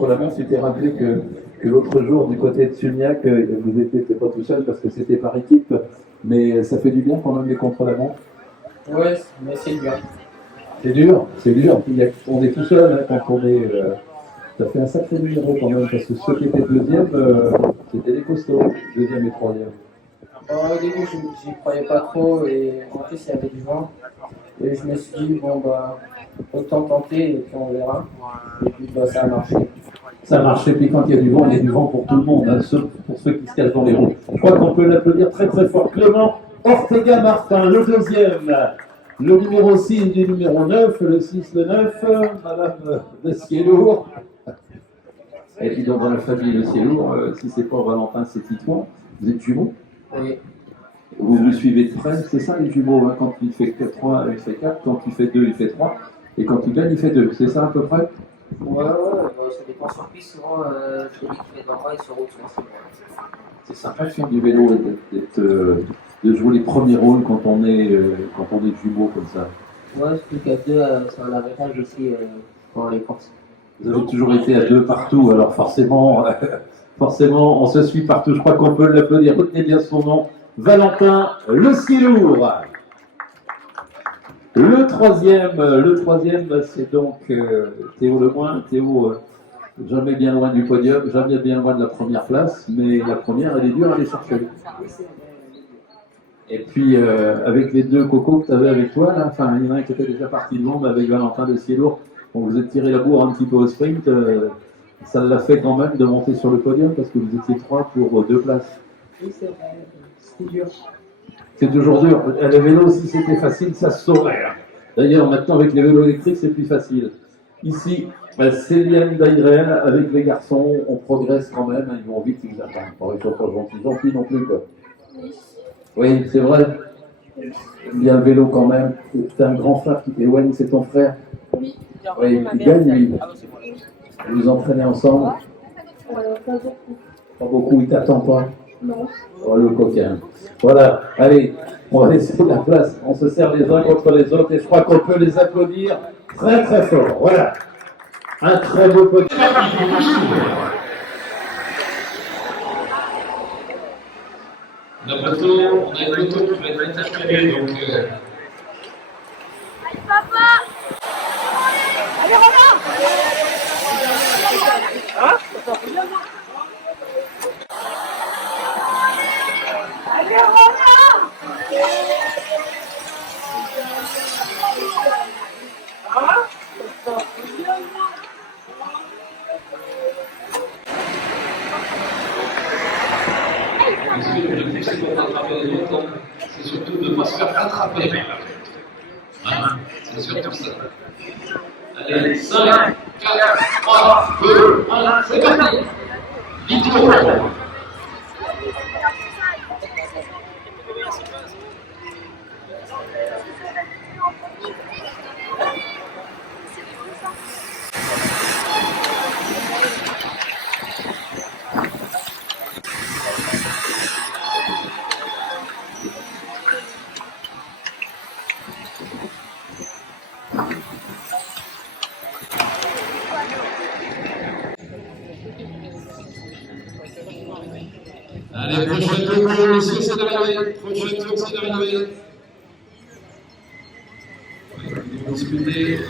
contre-la-montre, tu t'es rappelé que l'autre jour, du côté de Suniac, vous n'étiez pas tout seul parce que c'était par équipe, mais ça fait du bien quand même les contre-la-montre. Ouais, mais c'est dur. C'est dur, c'est dur. On est tout seul hein, quand on est. Ça fait un sacré numéro quand même, parce que ceux qui étaient deuxième, c'était les costauds, deuxième et troisième. Au début, j'y croyais pas trop et en plus, il y avait du vent. Et je me suis dit, bon, bah, autant tenter et puis on verra. Et puis, bah, ça a marché. Ça marche, et puis quand il y a du vent, il y a du vent pour tout le monde, hein, pour ceux qui se cachent dans les roues. Je crois qu'on peut l'applaudir très très fort. Clément Ortega Martin, le deuxième. Le numéro 6 du numéro 9, le 6, le 9, Madame Descier-Lourd. Et puis donc dans la famille Descier-Lourd, si c'est pas Valentin, c'est Titouan. Vous êtes jumeaux? Oui. Vous vous suivez de près, c'est ça les jumeaux, hein, quand il fait 3, il fait 4, quand il fait 2, il fait 3, et quand il gagne, il fait 2, c'est ça à peu près? Ouais, bah, ça dépend sur piste, souvent, celui qui fait devant moi, il se roule sur C'est sympa de faire du vélo et de jouer les premiers rôles quand on est jumeaux comme ça. Ouais, c'est plus qu'à deux, c'est un avantage aussi pour les courses. Vous avez toujours été à deux partout, alors forcément, forcément, on se suit partout. Je crois qu'on peut l'applaudir. Retenez bien son nom, Valentin Le Ciel-Lourd. Le troisième, c'est donc Théo Lemoine. Théo, jamais bien loin du podium, jamais bien loin de la première place, mais la première, elle est dure à aller chercher. Et puis, avec les deux cocos que tu avais avec toi, là, enfin, il y en a un qui était déjà parti de l'ombre avec Valentin Le Ciel-Lourd. On vous a tiré la bourre un petit peu au sprint. Ça l'a fait quand même de monter sur le podium parce que vous étiez 3 pour 2 places. Oui, c'est vrai, c'était dur. C'est toujours dur. Le vélo, si c'était facile, ça se saurait. D'ailleurs, maintenant, avec les vélos électriques, c'est plus facile. Ici, Céliane Dairel, avec les garçons, on progresse quand même. Ils vont vite, ils attendent. Ils ne sont pas gentils non plus, quoi. Oui, c'est vrai. Il y a un vélo quand même. C'est un grand frère qui t'éloigne, c'est ton frère. Oui, Oui, il gagne, lui. Vous vous entraînez ensemble? Pas beaucoup, il t'attend pas? Non. Oh, le coquin. Voilà, allez, on va laisser la place. On se sert les uns contre les autres et je crois qu'on peut les applaudir très très fort. Voilà. Un très beau podium. On a une moto qui va être interpellée, donc... Allez, papa! Allez, Romain! Hein? Allez, Romain! Hein? L'objectif, c'est de rattraper les autres, c'est surtout de ne pas se faire attraper. Voilà, c'est surtout ça. Allez, 5, 4, 3, 2, 1, c'est parti! 10 tours! Allez, prochain tour, monsieur, c'est d'arriver. Prochain tour, c'est d'arriver. Ils vont discuter.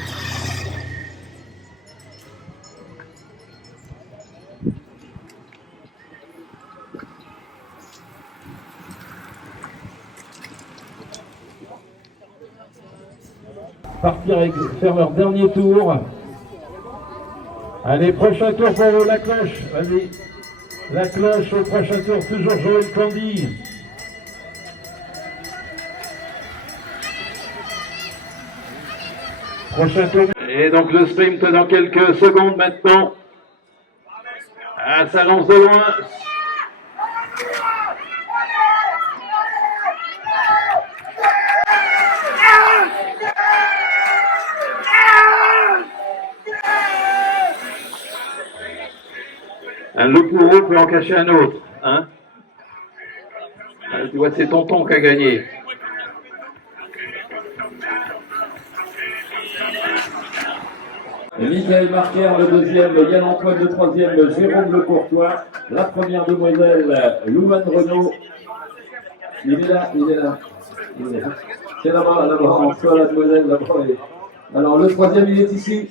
Partir avec faire leur dernier tour. Allez, prochain tour pour vous, la cloche. Allez, la cloche au prochain tour, toujours Joël Candy. Prochain tour. Et donc le sprint dans quelques secondes maintenant. Ah, ça lance de loin. Un loup pour peut en cacher un autre. Hein? Tu vois, c'est Tonton qui a gagné. Michael Marquer, le deuxième, Yann-Antoine, le troisième, Jérôme Le Courtois, la première demoiselle, Louane Renaud. Il est là, il est là. C'est là-bas, là-bas, en soi, la demoiselle, là-bas. Alors, le troisième, il est ici.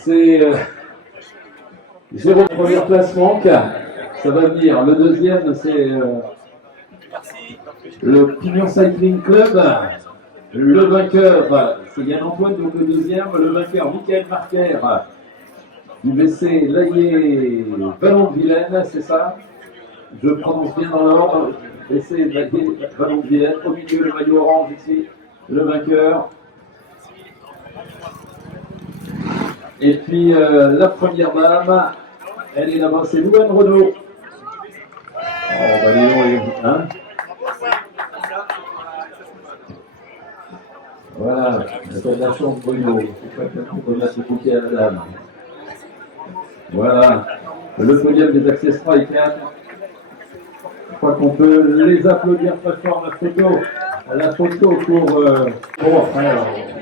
C'est Jérôme, première place, Franck. Ça va venir. Le deuxième, c'est le Pignon Cycling Club. Le vainqueur, c'est Yann-Antoine, donc le deuxième. Le vainqueur, Michael Marquer, du BC Laillé Vallon de Vilaine, c'est ça? Je prononce bien dans l'ordre. BC Laillé Vallon de Vilaine. Au milieu, le maillot orange ici, le vainqueur. Et puis la première dame, elle est là-bas, c'est Louane Renaud. Oh, bah dis donc, hein? Voilà, c'est de la chance Bruno. C'est pas quelqu'un qu'on a ce bouquet à la dame. Voilà, le podium des Access Strike 4. Je crois qu'on peut les applaudir très fort, la photo pour... Bon, après,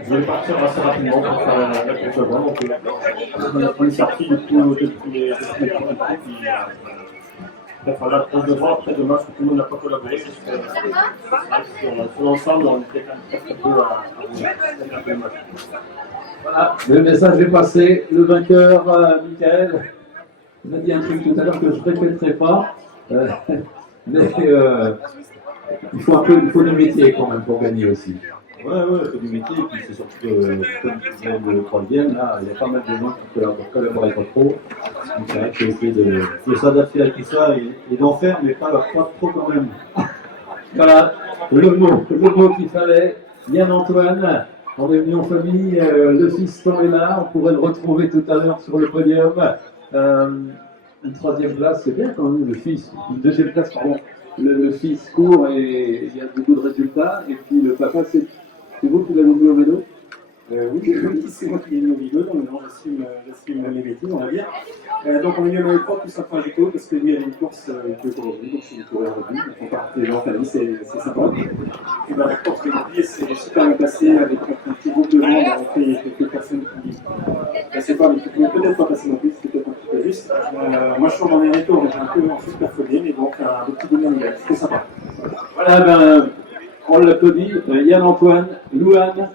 je vais partir assez rapidement pour faire la course avant. Donc, on est sorti depuis les enfin, là, pour devant, après demain, tout le monde n'a pas collaboré. Sur l'ensemble, on était un peu à match. Voilà, le message est passé. Le vainqueur, Michael, il a dit un truc tout à l'heure que je ne répéterai pas. Mais il faut du métier quand même pour gagner aussi. Ouais, il faut du métier, et puis c'est surtout que, comme tu disais, le troisième, là, il y a pas mal de gens qui ne collaborent pas trop. Donc c'est vrai qu'il faut essayer de s'adapter à tout ça et d'en faire, mais pas trop quand même. Voilà, le mot qu'il fallait. Yann-Antoine, on est venu en famille, le fiston est là, on pourrait le retrouver tout à l'heure sur le podium. Une troisième place, c'est bien quand même, le fils. Une deuxième place, pardon. Le fils court et il y a beaucoup de résultats. Et puis le papa, c'est vous qui l'avez mis au vélo? Oui, c'est moi qui l'ai mis au vélo, donc maintenant j'assume mes métiers, on va dire. Donc on est mis au vélo propre, tout ça Gico, parce que lui il y avait une course que aujourd'hui, donc je suis couru aujourd'hui, donc on part les gens en famille, c'est sympa. Et ben, la course d'aujourd'hui, c'est super bien passé avec un petit groupe de gens, on a fait quelques personnes qui passaient pas, mais qui pouvaient peut-être pas passer non plus, c'était peut-être un petit peu juste. Moi je suis dans les retours, mais j'ai un peu en super folie, mais donc un petit domaine, c'était sympa. Voilà, ben, on l'applaudit. Yann-Antoine, Louane,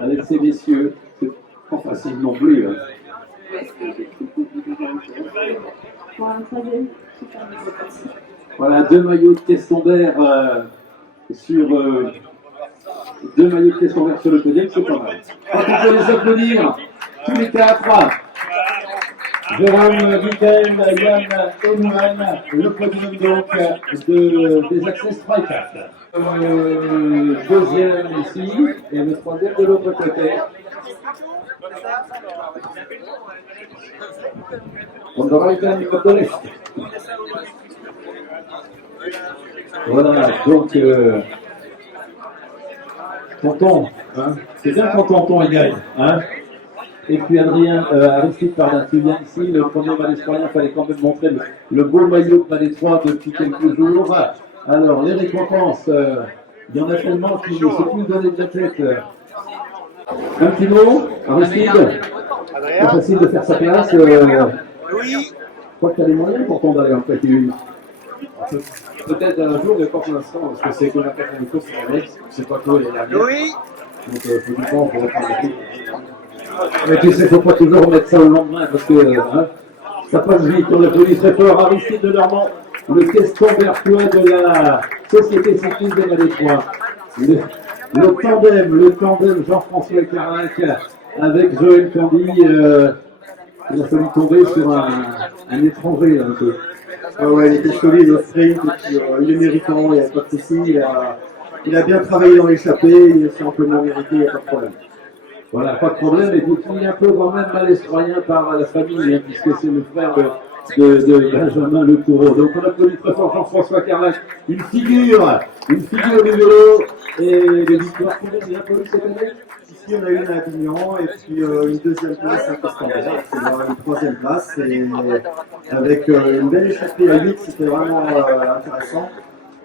avec ces messieurs, c'est pas facile non plus. Hein. Voilà, 2 maillots de Questomber sur 2 maillots de Questomber sur le podium, c'est pas mal. On peut les applaudir, tous les 4. Jérôme, Michael, Yann et Louane, le podium donc des Access Strike 4. Deuxième ici, et le troisième de l'autre côté. On aura été un niveau de l'Est. Voilà, donc Tonton, hein, c'est bien quand Tonton il gagne. Hein. Et puis Adrien, Aristide, pardon, tu viens ici, le premier Malais-Troyen, il fallait quand même montrer le beau maillot de Malais-Troyen depuis quelques jours. Alors, les récompenses, il y en a tellement qui ne se plus donner de la tête. Un petit mot, Aristide, pas facile de faire sa place. Oui. Je crois que tu as les moyens pour ton d'aller en fait une. Peut-être un jour, mais pas pour l'instant, parce que c'est qu'on a fait une course sur la next, c'est pas toi les derniers. Oui. Donc, il faut du temps pour reprendre le coup. Mais tu sais, il ne faut pas toujours mettre ça au lendemain, parce que hein, ça passe vite. On applaudit très fort Aristide de Normand, le Questombertois de la Société cycliste des Malais-Troyens. Le tandem Jean-François Carlac avec Joël Candy, il a fallu tomber sur un étranger là, un peu. Ah ouais, il était solide au sprint, et puis, il est méritant, il n'y a pas de souci, il a bien travaillé dans l'échappée, il est amplement mérité, il n'y a pas de problème. Voilà, pas de problème, et vous finissez un peu quand même Malais-Troyen par la famille, hein, puisque c'est le frère de Benjamin Le Coureau. Donc on applaudit très fort Jean-François Carlac, une figure du vélo, et les victoires qu'on a bien connues cette année. Ici on a eu une à Avignon, et puis une deuxième place à Questomber, c'est une troisième place, et avec une belle échappée à 8, c'était vraiment intéressant.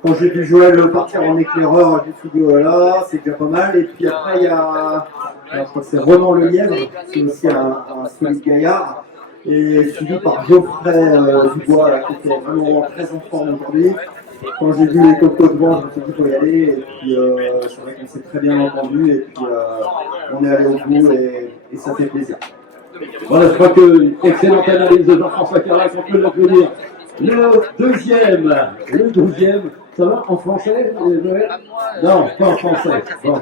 quand j'ai vu Joël partir en éclaireur, j'ai dit oh là là, c'est déjà pas mal. Et puis après, il y a, alors, c'est Ronan Le Lièvre, c'est aussi un solide gaillard. Et suivi par Geoffrey Dubois, là, qui était vraiment très en forme aujourd'hui. Quand j'ai vu les cocos devant, je me suis dit qu'il faut y aller. Et puis c'est vrai qu'on s'est très bien entendu. Et puis on est allé au bout et ça fait plaisir. Voilà, je crois que excellente analyse de Jean-François Carac, on peut l'applaudir. Le deuxième, ça va en français, Joël? Non, pas en français. Bon.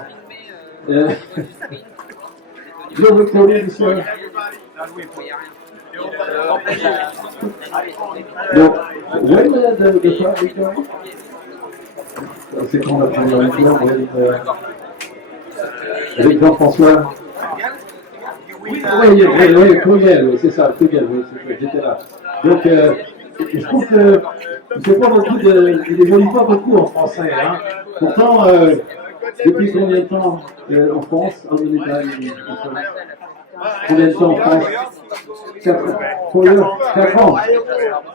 Je veux coller, monsieur. Donc, vous voyez de quoi, Victor? C'est qu'on a pris avec Jean-François. Oui, Courriel, c'est ça, Courriel, oui, j'étais là. Donc, je trouve que c'est pas beaucoup il évolue pas beaucoup en français. Hein. Pourtant, depuis combien de temps en France, en Italie, combien de temps en France 4 ans.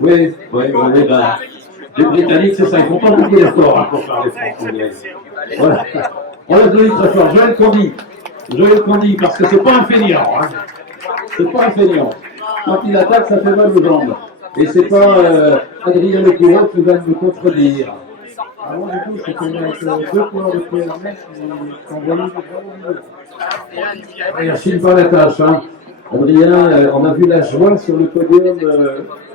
Oui, ben, les Britanniques, c'est ça, ils font pas beaucoup d'efforts pour parler français. Voilà. On l'a donné très fort. Joël Condy, parce que c'est pas un feignant. Hein. C'est pas un feignant. Quand il attaque, ça fait mal aux jambes. Et c'est pas Adrien Lecourant qui va nous contredire. Alors, du coup, c'est qu'on a avec 2 coureurs de PRMS qui ont vraiment Il n'achille pas la tâche. Hein. Adrien, on a vu la joie sur le podium.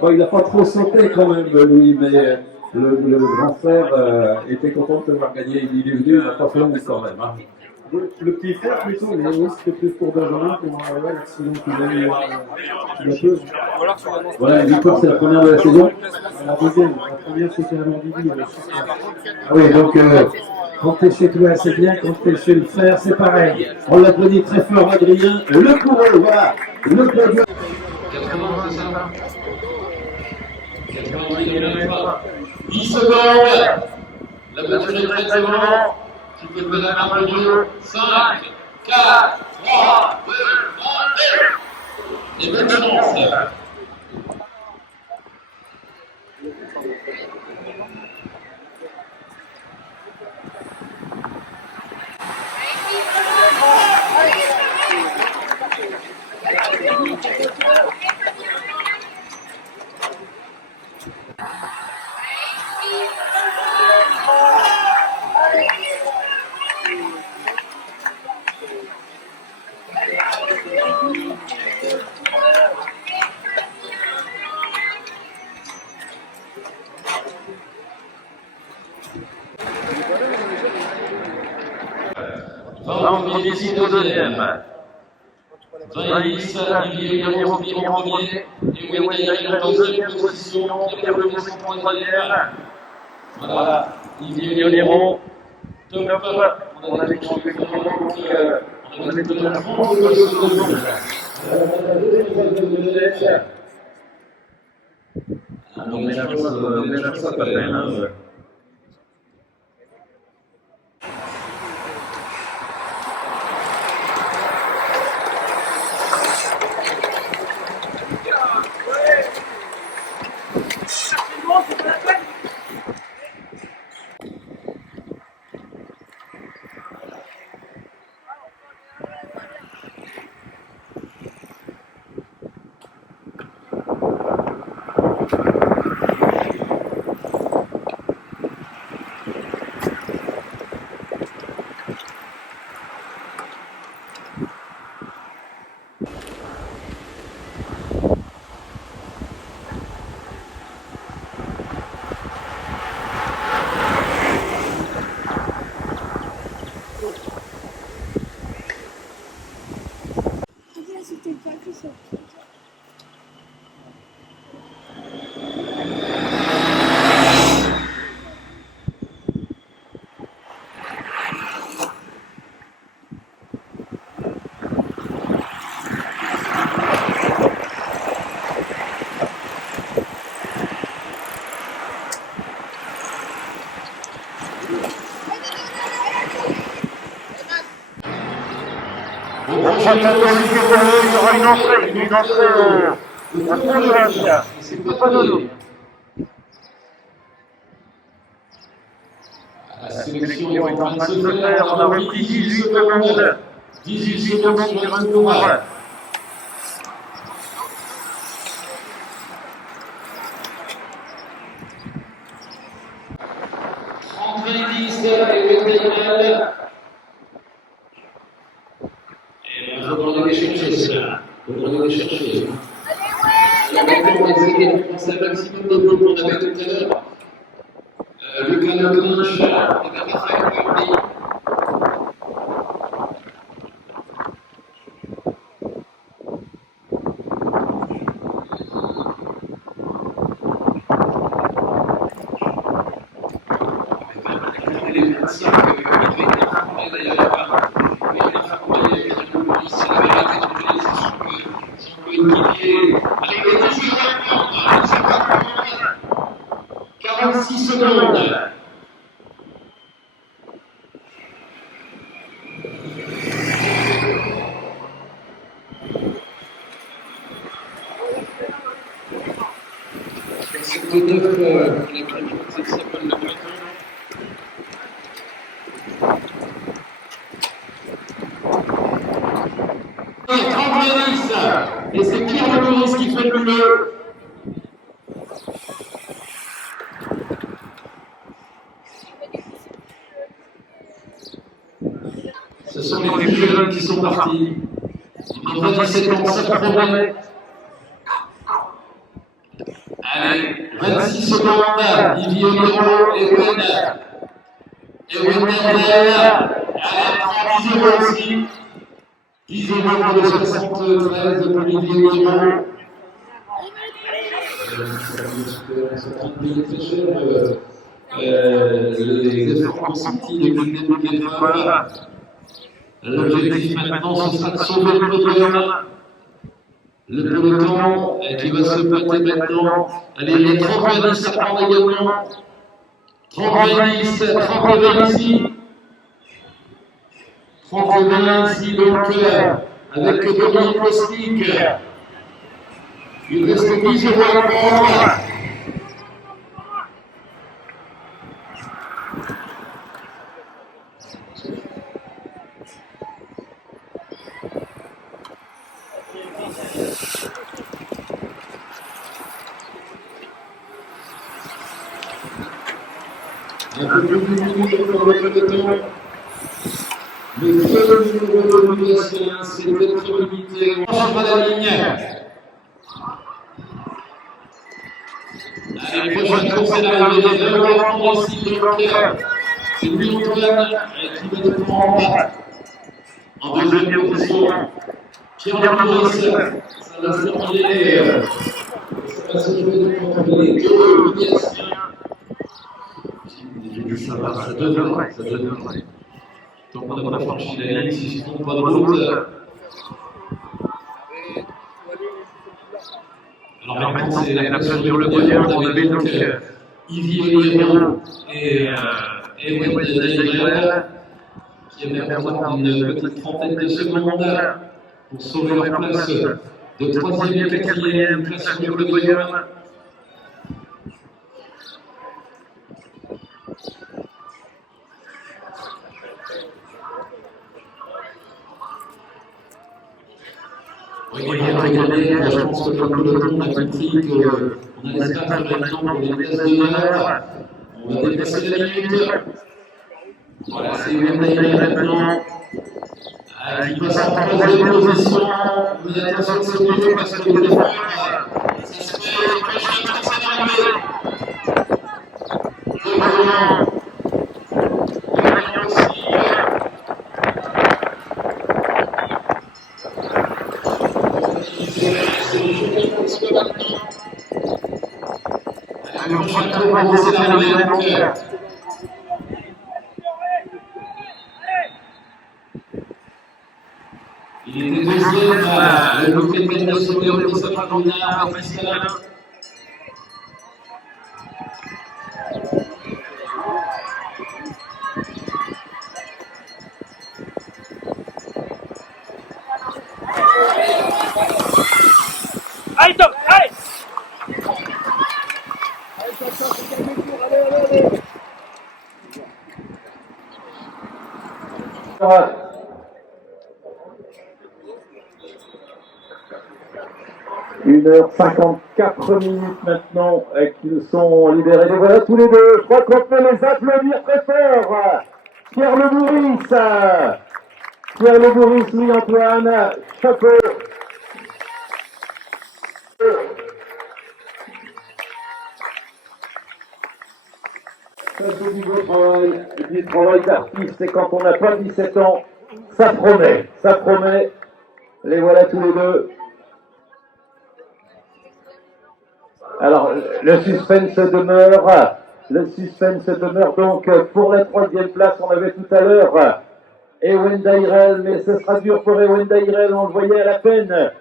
Bon, il n'a pas trop sauté quand même, Louis, mais le grand frère était content de te voir gagner. Il est venu, il n'a pas fait honte quand même. Hein. Le petit frère, plutôt, mais oui, c'était plus pour Benjamin, pour l'accident qu'il a eu il y a peu. Voilà, une victoire, c'est la première de la saison. La deuxième, la première, c'était à Landivy. Ah oui, donc quand t'es chez toi, c'est bien, quand t'es chez le frère, c'est pareil. On l'applaudit très fort, Adrien. Le coureur, voilà. Le podium. 80, c'est ça 90 km/h. 10 secondes. La voiture est prête devant. Tu peux te mettre un peu de jeu. 5, 4, 3, 2, 1, et bonne chance. Premier ici au deuxième. 20 Olivier Guerrero qui est en premier. Et Wayne en deuxième position. Pierre Le Messon en troisième. Voilà. Olivier Guerrero. Top. On a des gens qui on a des totalement de secondes. On met la chose à peine. Il y aura une entrée à Saint-Sébastien. C'est pas de l'eau. sélection est en train de se faire. On a repris 18 secondes. 18 secondes sur un tour. 30-10 et le Daimel. Et il faut aller les chercher cela. Il faut aller les chercher. Maintenant, on va essayer de penser un maximum de blocs qu'on avait tout à l'heure. Lucas Leclinch et Raphaël Perry. Et c'est Pierre Lemoris qui fait le mieux. Ce sont les plus jeunes qui sont partis. Il en 17 ans, ça promet. Allez, 26 secondes. Yves Onero et Ewen. Ewen derrière. Allez, 10 aussi. 10 secondes de 73 pour Olivier Guéron. Les efforts consentis depuis le début de l'épreuve. L'objectif maintenant, ce sera de sauver le podium. Le peloton qui va se pointer maintenant. Allez, les 30 ça prend également. 30 30 ici. 31 ici, donc, avec Dominique Kostik. Il reste 10 euros à prendre. Un peu plus d'une minute pour le peloton. Le seul numéro de l'obligation, c'est d'être limité. On change pas la ligne. Allez, prochaine course à l'arrivée. On va prendre ici le bloqueur. C'est Louis-Antoine qui va le prendre en deuxième position. Pierre Maurice, ça va se terminer. Ça va se jouer contre les deux obligations. Ça va, ça devrait. Donc on n'a pas franchi la ligne, si je ne trompe pas de route. Alors maintenant, c'est la place sur le podium. On avait donc Yves Onero et Ewen Daimel qui avaient besoin d'une petite trentaine de secondes pour sauver leur place de 3e et 4e, place sur le podium. Oui, regardez, je pense que comme le peloton a compris qu'on a l'espace maintenant pour les tests de l'heure. On va dépasser la minute. Voilà, c'est Ewen Daimel maintenant. Qui passe en 3e position. Mais attention, c'est mieux parce que le départ, ça se fait prochain pour s'arriver. Il était deuxième, le bouquet de national de Christophe Brunard, Patrice Calin. Allez, top, allez! 1h54 minutes maintenant qu'ils sont libérés. Les voilà tous les deux. Je crois qu'on peut les applaudir très fort. Pierre Le Bourris, Louis-Antoine, chapeau. Ça, c'est du travail d'artiste, et quand on n'a pas 17 ans, ça promet, ça promet. Les voilà tous les deux. Alors, le suspense demeure donc pour la troisième place. On avait tout à l'heure Ewen Dairel, mais ce sera dur pour Ewen Dairel, on le voyait à la peine.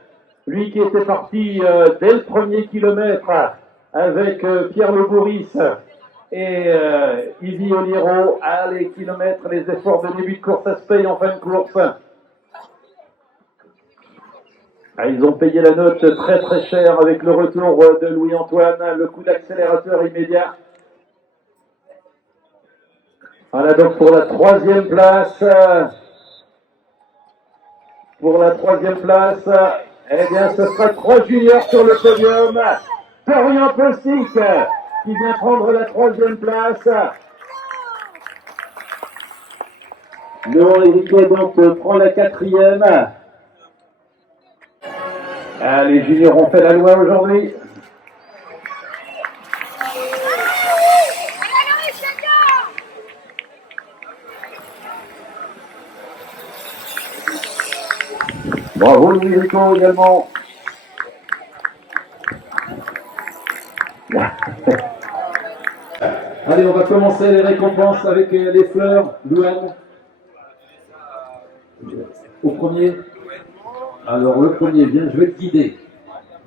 Lui qui était parti dès le premier kilomètre avec Pierre Le Bourris et Yvi Oliro. Ah, les kilomètres, les efforts de début de course, ça se paye en fin de course. Ah, ils ont payé la note très très cher avec le retour de Louis-Antoine, le coup d'accélérateur immédiat. Voilà donc pour la troisième place. Eh bien, ce sera 3 juniors sur le podium. Florian Postic qui vient prendre la troisième place. Laurent Hériquet donc prend la quatrième. Ah, les juniors ont fait la loi aujourd'hui. Bravo Louis Rico également. Allez, on va commencer les récompenses avec les fleurs. Louane. Au premier. Alors le premier, viens, je vais te guider.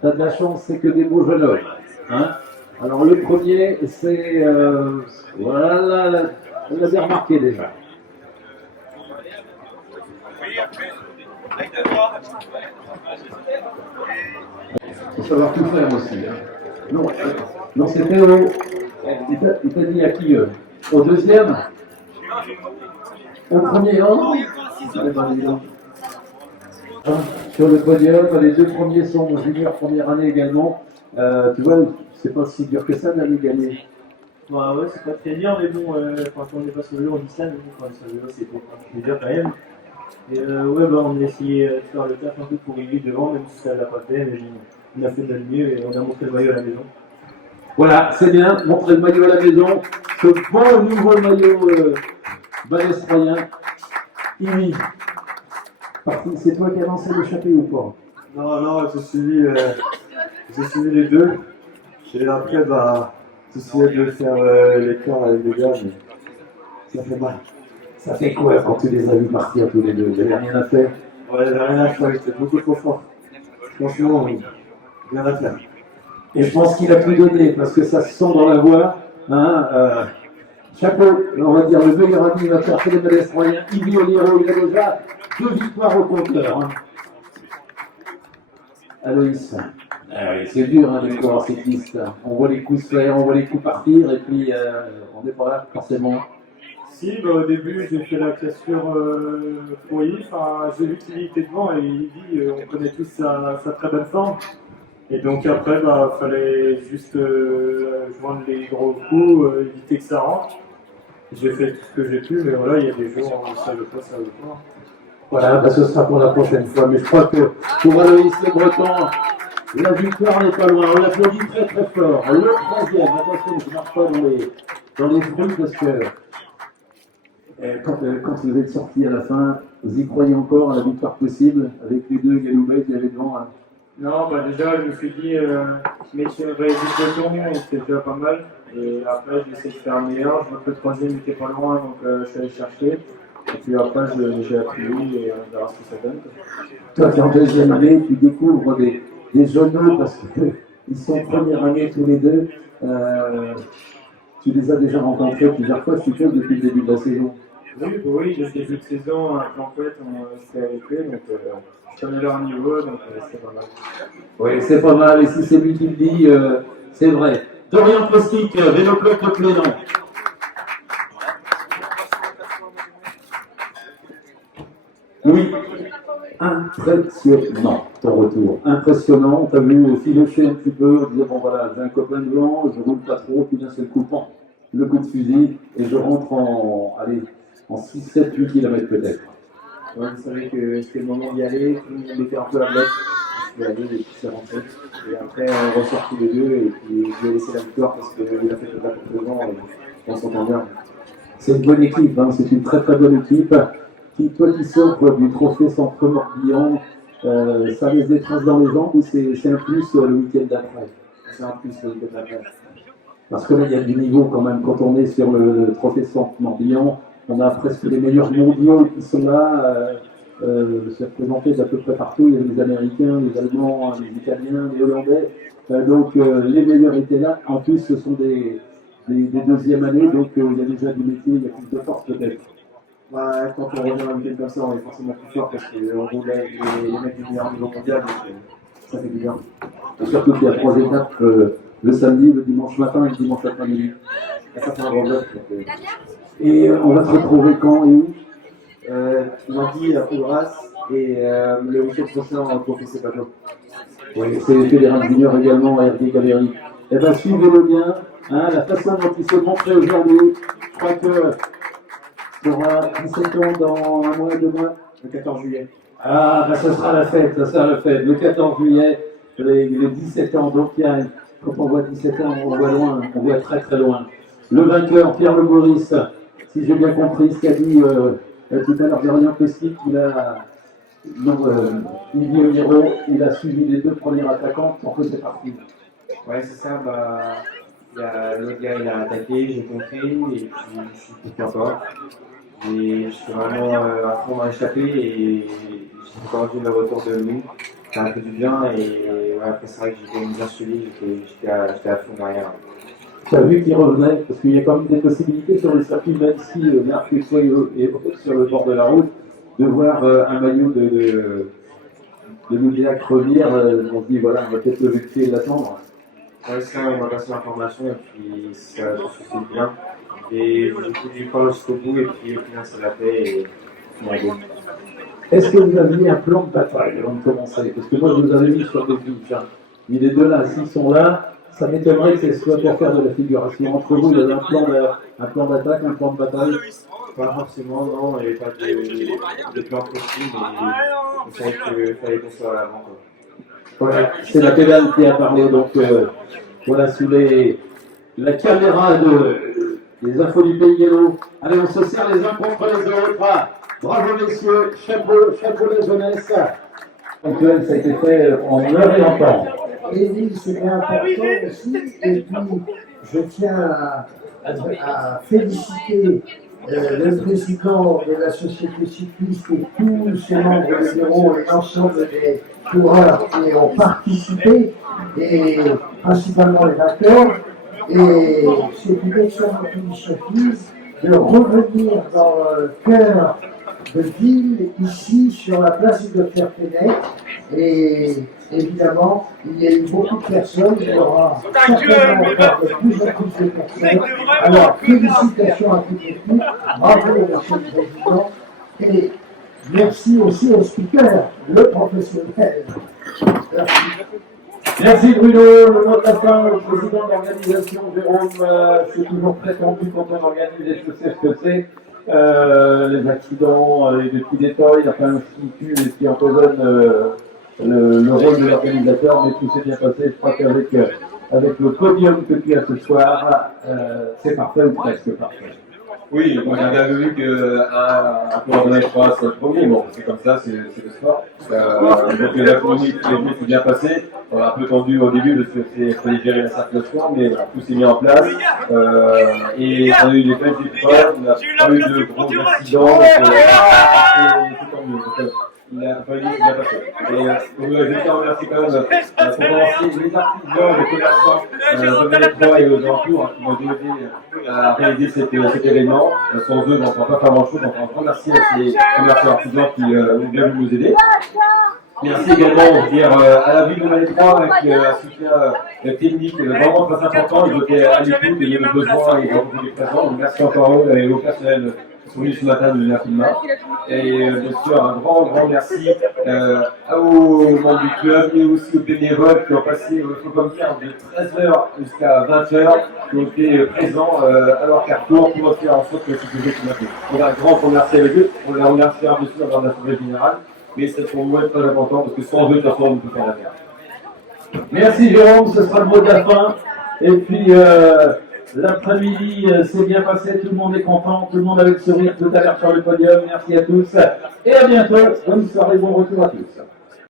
T'as de la chance, c'est que des beaux jeunes hommes. Hein. Alors le premier, c'est... voilà, on l'a bien remarqué déjà. Il faut savoir tout faire aussi. Hein. Non, c'est Théo. Il t'a dit à qui au deuxième? Au premier, non? Sur le podium, les 2 premiers sont juniors première année également. Tu vois, c'est pas si dur que ça d'aller gagner. Bah ouais, c'est pas très dur, mais bon, quand on n'est pas sur le vélo, on dit ça, mais bon, quand on est sur le vélo, c'est pas très dur quand même. Et ouais, bah on a essayé de faire le taf un peu pour y devant, même si ça l'a pas fait, mais on a fait de notre mieux et on a montré le maillot à la maison. Voilà, c'est bien, montrer le maillot à la maison. Ce bon nouveau maillot balestroyen. Imi. C'est toi qui as lancé l'échappée ou pas? Non, j'ai suivi les deux. Et après, bah, j'ai essayé de faire l'écart avec les gars, mais ça fait mal. Ça fait quoi quand tu les as vus partir tous les deux? Vous n'avez rien à faire? Ouais, j'avais rien à faire, c'était beaucoup trop fort. Franchement, rien à faire. Et je pense qu'il a pu donner, parce que ça se sent dans la voix. Hein, chapeau, on va dire le meilleur ami va chercher les balestroyens. Yvi Oliro, il a déjà 2 victoires au compteur. Hein. Aloïs, c'est dur hein, les coureurs cyclistes. On voit les coups se faire, on voit les coups partir, et puis on n'est pas là forcément. Si, bah, au début, j'ai fait la cassure pour Yves. Enfin, j'ai vu qu'il était devant et Yves, on connaît tous sa très bonne forme. Et donc après, bah, fallait juste joindre les gros coups, éviter que ça rentre. J'ai fait tout ce que j'ai pu, mais voilà, il y a des jours où ça veut pas, ça veut pas. Voilà, bah, ce sera pour la prochaine fois. Mais je crois que pour Aloïs Le Breton, la victoire n'est pas loin. On l'applaudit très très fort. Le troisième, attention, je ne marche pas dans les fruits parce que quand vous êtes sortis à la fin, vous y croyez encore à la victoire possible avec les 2 Galoubet qui avaient devant hein. Non, bah déjà, je me suis dit, mais si on avait du peloton, c'était déjà pas mal. Et après, j'ai essayé de faire meilleur. Je vois que le troisième n'était pas loin, donc je suis allé chercher. Et puis après, j'ai appuyé et on verra ce que ça donne. Toi, tu es en deuxième année, tu découvres des jeunes hommes parce qu'ils sont première année tous les deux. Tu les as déjà rencontrés plusieurs fois, je suppose, depuis le début de la saison. Oui, depuis le début de saison, à Planquette, c'était avec eux, donc je connais leur niveau, donc c'est pas mal. Oui, c'est pas mal, et si c'est lui qui le dit, c'est vrai. Dorian Postic, Vélo Club de Plénon. Oui. impressionnant ton retour. Impressionnant. Tu as vu filocher un petit peu, dire bon voilà, j'ai un copain de blanc, je roule pas trop, puis d'un seul coup, pan, le coup de fusil, et je rentre en 6, 7, 8 km peut-être. Ouais, vous savez que c'était le moment d'y aller, tout le monde était un peu à bloc. Je suis allé et puis c'est rentré. Et après, on ressort tous les deux et puis je lui ai laissé la victoire parce qu'il a fait le pas pour le vent et on s'entend bien. C'est une bonne équipe, hein, c'est une très très bonne équipe. Toi qui sors du trophée Centre Morbihan, ça laisse des traces dans les jambes ou c'est un plus le week-end d'après? C'est un plus le week-end d'après. Parce que là, il y a du niveau quand même. Quand on est sur le trophée Centre Morbihan, on a presque les meilleurs mondiaux qui sont là. C'est représenté d'à peu près partout. Il y a les Américains, les Allemands, les Italiens, les Hollandais. Donc les meilleurs étaient là. En plus, ce sont des deuxièmes années, donc il y a déjà du métier, il y a plus de force peut-être. Bah, quand on revient un week-end comme ça, on est forcément plus fort parce qu'on roule avec les mecs du meilleur niveau mondial, donc ça fait du bien. Et surtout qu'il y a 3 étapes le samedi, le dimanche matin et le dimanche après-midi. Et ça fait un gros bloc. Et on va se retrouver quand et où? Lundi à Fougras et le week-end prochain au Professeur Pajot. Oui, c'est Fédéral Junior également à RD Galerie. Eh bien, suivez-le bien. Hein, la façon dont il se montrait aujourd'hui, je crois que tu auras 17 ans dans un mois, 2 mois. Le 14 juillet. Ah, ben ça sera la fête, ça sera la fête. Le 14 juillet, les 17 ans. Donc, quand on voit 17 ans, on voit loin, on voit très très loin. Le vainqueur, Pierre Le Boris, si j'ai bien compris ce qu'a dit tout à l'heure Véronique Pestic, il a suivi les 2 premiers attaquants, en fait c'est parti. Ouais, c'est ça, bah, l'autre gars il a attaqué, j'ai compris, et puis je suis pourquoi pas. Et je suis vraiment à fond à échapper et j'ai encore vu le retour de nous. Ça a fait du bien et ouais, après c'est vrai que j'étais bien suivi, j'étais à fond derrière. Tu as vu qu'il revenait, parce qu'il y a quand même des possibilités sur les circuits, même si Mercure est sur le bord de la route, de voir un maillot de Loudiac revenir, on se dit voilà, on va peut-être lever le pied et l'attendre. Ouais, ça, on m'a passé l'information et puis ça se fait bien. Et j'ai du pas jusqu'au bout et puis au final ça l'a fait et on a gagné. Est-ce que vous aviez un plan de bataille avant de commencer? Parce que moi je vous avais mis sur des fiches. Hein. Mais les deux là, s'ils sont là, ça m'étonnerait que ce soit pour faire de la figuration. Entre vous, il y avait un plan d'attaque, un plan de bataille? Pas forcément, non, il n'y avait pas de plan précis, mais c'est vrai qu'il fallait qu'on soit à l'avant. Voilà, c'est la pédale qui a parlé, donc voilà, sous la caméra des infos du Pays Gallo. Allez, on se serre les uns contre les autres. Bravo messieurs, chapeau la jeunesse. Donc ça a été fait en heure et en temps. Et oui, c'est important aussi. Et puis, je tiens à féliciter le président de la société cycliste et tous ses membres fédéraux et l'ensemble des coureurs qui ont participé, et principalement les vainqueurs. Et c'est une excellente initiative de revenir dans le cœur de ville, ici, sur la place du Dr Kenneth. Et évidemment, il y a eu beaucoup de personnes, il y aura certainement encore de plus en plus de personnes. Alors, félicitations à toute l'équipe, bravo monsieur le président, et merci aussi au speaker, le professionnel. Merci. Merci Bruno, le mot de la fin au président de l'organisation, Jérôme. C'est toujours très tendu quand on organise des choses, c'est ce que c'est. Les accidents, les petits détails, enfin ce qui empoisonne le rôle de l'organisateur, mais tout s'est bien passé. Je crois qu'avec le podium que tu as ce soir, c'est parfait ou presque parfait. Oui, on a bien vu qu'un coordonné 3 c'est le premier, bon c'est comme ça, c'est le sport. Donc la communique s'est bien passé, on a un peu tendu au début parce qu'il fallait gérer la circulation, mais voilà, tout s'est mis en place. Et on a eu des belles épreuves, on n'a pas eu de gros accidents, c'est tant mieux. Il a fallu bien passé. Et je tiens à remercier quand même pour remercier les artisans, les commerçants de Métro et aux alentours qui m'ont aidé à réaliser cet événement. Sans eux, on ne pourra pas faire grand chose. Donc, un grand merci à ces commerçants artisans qui ont bien voulu nous aider. Merci également, on va dire, à la ville de Métro avec un soutien technique vraiment très important. Ils étaient à l'écoute et il y avait besoin et beaucoup de présents. Donc, merci encore à eux et au personnel sont venus ce matin de l'Infima. Et bien sûr, un grand merci aux membres du club et aussi aux bénévoles qui ont passé, il faut comme dire, de 13h jusqu'à 20h, qui ont été présents à leur carrefour pour faire en sorte que ce projet soit fait. On a un grand remerciement avec eux, on les remerciera bien sûr dans l'Assemblée générale, mais c'est pour moi très important parce que sans eux, de toute façon, on ne peut pas la faire. Merci Jérôme, ce sera le mot de la fin. Et puis l'après-midi s'est bien passé, tout le monde est content, tout le monde avec le sourire tout à l'heure sur le podium. Merci à tous et à bientôt. Bonne soirée, bon retour à tous.